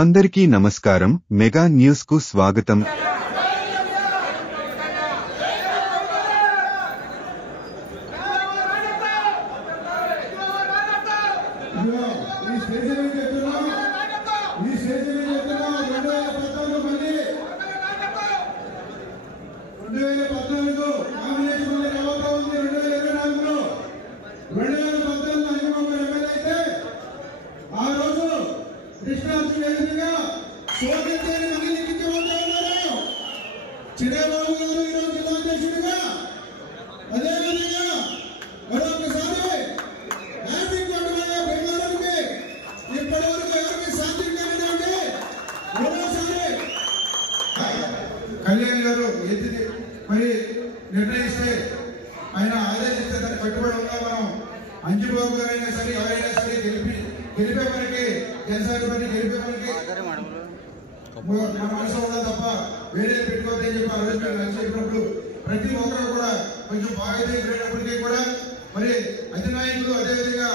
అందరికీ నమస్కారం. Mega news కు స్వాగతం. చిరబాబు గారు ఈరోజు జిల్లా అధ్యక్షుడిగా అదేవిధంగా మరొకసారి హ్యాపీ కోటగా బెంగళూరుకి ఇప్పటి వరకు ఎవరికి సాధ్యం కానివ్వండి మరోసారి కళ్యాణ్ గారు ఎత్తి మరి నిర్ణయిస్తే ఆయన ఆదేశిస్తే దాన్ని కట్టుబడి ఉందా మనం అంజుబాబు గారైనా సరే ఎవరైనా సరే గెలిపే మనకి జనసేన గెలిపే మనకి మన మనసు ఉండదు తప్ప వేరే పెట్టుకోవద్దని చెప్పి ఆ రోజు చెప్పినప్పుడు ప్రతి ఒక్కరు కూడా కొంచెం బాగా అయినప్పటికీ కూడా మరి అధినాయకులు అదేవిధంగా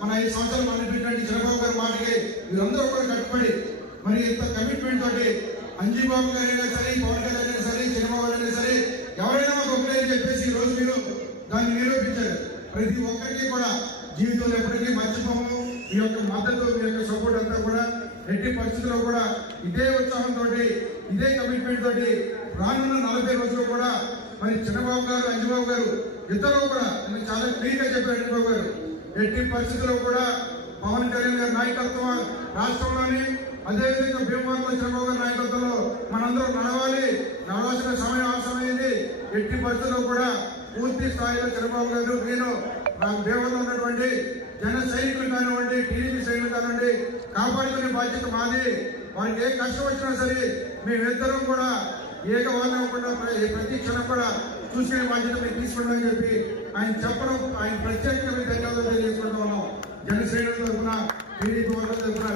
మన 5 సంవత్సరాలు మన చంద్రబాబు గారి మాటకి వీరందరూ కూడా కట్టుబడి మరి ఇంత కమిట్మెంట్ తోటి అంజీబాబు గారైనా సరే పవన్ కళ్యాణ్ అయినా సరే చంద్రబాబు అయినా సరే ఎవరైనా మాకు ఒకటే అని చెప్పేసి ఈ రోజు మీరు దాన్ని నిరూపించారు. ప్రతి ఒక్కరికి కూడా జీవితంలో ఎప్పటికీ మర్చిపోము. మీ యొక్క మద్దతు మీ యొక్క సపోర్ట్ అంతా కూడా ఎట్టి పరిస్థితుల్లో కూడా ఇదే ఉత్సాహంతో ఇదే కమిట్మెంట్ తోటి రానున్న 40 రోజులు కూడా మరి చంద్రబాబు గారు అంజబాబు గారు ఇద్దరు కూడా చాలా క్లియర్ గా చెప్పారు. అంజబాబు గారు ఎట్టి పరిస్థితుల్లో కూడా పవన్ కళ్యాణ్ గారి నాయకత్వం రాష్ట్రంలోని అదేవిధంగా భీమవరంలో చంద్రబాబు గారి నాయకత్వంలో మనందరం నడవాల్సిన సమయం ఆసమైంది. ఎట్టి పరిస్థితుల్లో కూడా పూర్తి స్థాయిలో చంద్రబాబు గారు నేను భీమవరంలో ఉన్నటువంటి జన సైనికులు కానివ్వండి టీడీపీ సైనికులు కానివ్వండి కాపాడుకునే బాధ్యత మాది. వారికి ఏ కష్టం వచ్చినా సరే మేమిద్దరం కూడా ఏకవాదం అవ్వకుండా ప్రతి క్షణం కూడా చూసుకునే బాధ్యత మేము తీసుకుంటామని చెప్పి ఆయన చెప్పడం ఆయన ప్రత్యేకంగా ధన్యవాదాలు తెలియజేసుకుంటూ ఉన్నాం. జన సైనికుల తరఫున టీడీపీ వర్గం తరఫున